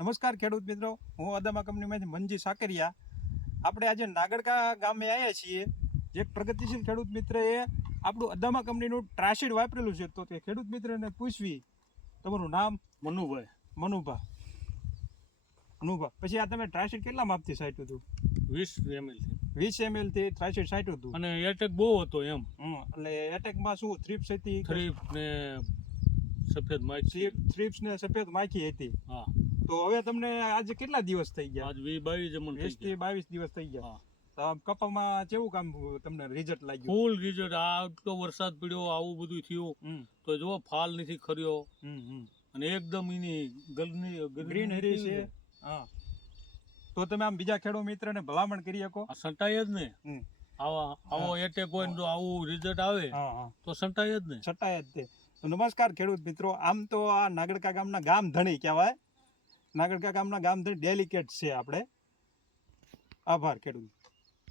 નમસ્કાર ખેડૂત મિત્રો. હું અદામા કંપનીમાંથી મંજી સાકરિયા. આપણે આજે નાગડકા ગામે આવ્યા છીએ. જે પ્રગતિશીલ ખેડૂત મિત્રએ આપણું અદામા કંપનીનું ટ્રાશીડ વાપરેલું છે. તો તે ખેડૂત મિત્રને પૂછવી. તમારું નામ? મનુભાઈ. મનુભા. મનુભા. પછી આ તમે ટ્રાશીડ કેટલા માપથી સાટ્યું હતું? વીસ એમએલ વીસ એમએલથી ટ્રાશીડ સાટ્યું હતું. અને એટેક બહુ હતો એમ. એટલે એટેકમાં શું? થ્રીપ્સ હતી થ્રીપ ને સફેદ માખી. થ્રીપ્સ ને સફેદ માખી હતી. હા. તો હવે તમને આજે કેટલા દિવસ થઈ ગયા? આજ વી બાવીસ જમણ વીસથી બાવીસ દિવસ થઈ ગયા. તો કપામાં કેવું કામ તમને રિઝલ્ટ લાગ્યું? ફૂલ રિઝલ્ટ આટલો વરસાદ પડ્યો આવું બધું થયું. તો જો ફાલ નથી ખર્યો. અને એકદમ એની ગલની ગ્રીન હરી છે. હા. તો તમે આમ બીજા ખેડૂત મિત્રને ભલામણ કરી શકો? સંટાય જ ને. આવા આવો એટેક હોય જો આવું રિઝલ્ટ આવે તો સંટાય જ ને. છટાય જ તે નમસ્કાર ખેડૂત મિત્રો. આમ તો આ નાગડકા ગામના ગામ ધણી કહેવાય. નાગડકા ગામના ગામ ડેલિકેટ છે આપણે. આભાર ખેડૂત.